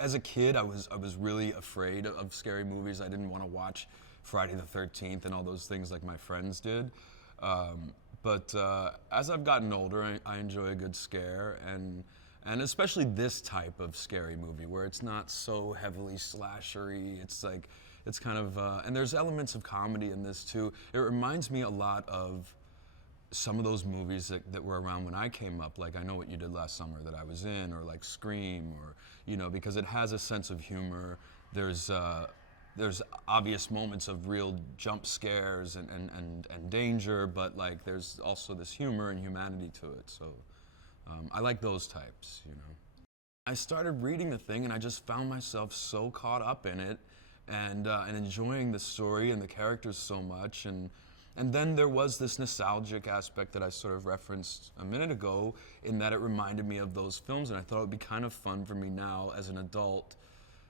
as a kid, I was really afraid of scary movies. I didn't want to watch Friday the 13th and all those things like my friends did. But as I've gotten older, I enjoy a good scare, and especially this type of scary movie where it's not so heavily slashery. It's like it's kind of and there's elements of comedy in this too. It reminds me a lot of some of those movies that were around when I came up, like I Know What You Did Last Summer that I was in, or like Scream, or because it has a sense of humor. There's obvious moments of real jump scares and danger, but like there's also this humor and humanity to it. So I like those types. I started reading the thing and I just found myself so caught up in it and enjoying the story and the characters so much. And then there was this nostalgic aspect that I sort of referenced a minute ago, in that it reminded me of those films, and I thought it would be kind of fun for me now as an adult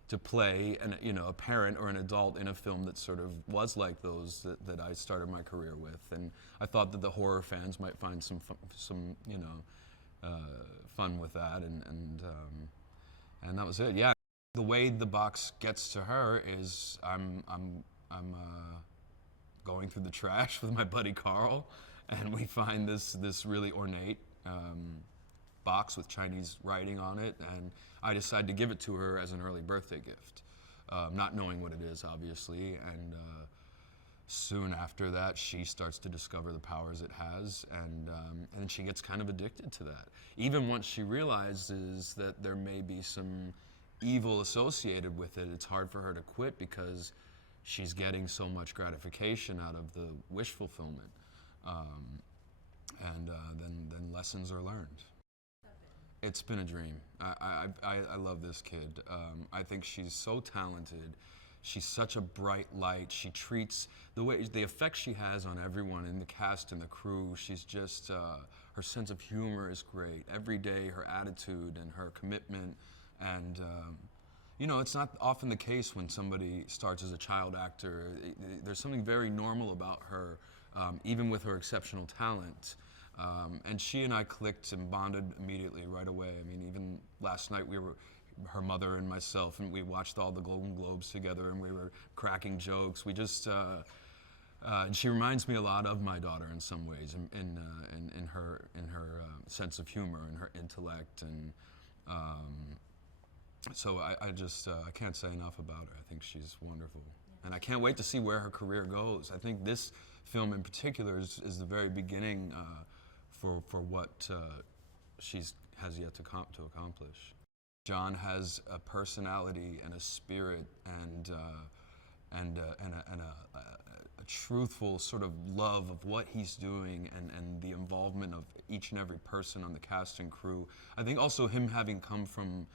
to play a parent or an adult in a film that sort of was like those that I started my career with. And I thought that the horror fans might find some fun with that, and that was it. Yeah, the way the box gets to her is I'm going through the trash with my buddy Carl, and we find this really ornate box with Chinese writing on it, and I decide to give it to her as an early birthday gift, not knowing what it is, obviously. And soon after that, she starts to discover the powers it has, and she gets kind of addicted to that. Even once she realizes that there may be some evil associated with it, it's hard for her to quit because she's getting so much gratification out of the wish fulfillment. Then lessons are learned. It's been a dream. I love this kid. I think she's so talented. She's such a bright light. She treats the effect she has on everyone in the cast and the crew. She's just her sense of humor is great. Every day, her attitude and her commitment, and it's not often the case when somebody starts as a child actor. There's something very normal about her, even with her exceptional talent. And she and I clicked and bonded immediately right away. I mean, even last night her mother and myself, and we watched all the Golden Globes together, and we were cracking jokes. We just, and she reminds me a lot of my daughter in some ways, in her sense of humor and her intellect, and so I can't say enough about her. I think she's wonderful, and I can't wait to see where her career goes. I think this film in particular is the very beginning for what she has yet to accomplish. John has a personality and a spirit and a truthful sort of love of what he's doing, and the involvement of each and every person on the cast and crew. I think also him having come from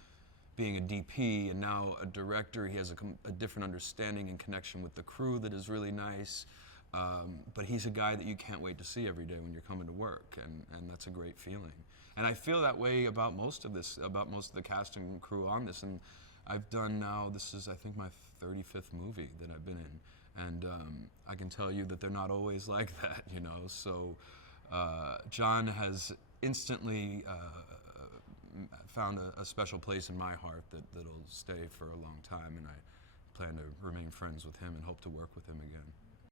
being a DP and now a director, he has a different understanding and connection with the crew that is really nice. But he's a guy that you can't wait to see every day when you're coming to work, and that's a great feeling. And I feel that way about most of the cast and crew on this. And I've done now, this is I think my 35th movie that I've been in, and I can tell you that they're not always like that. So John has instantly found a special place in my heart that'll stay for a long time, and I plan to remain friends with him and hope to work with him again.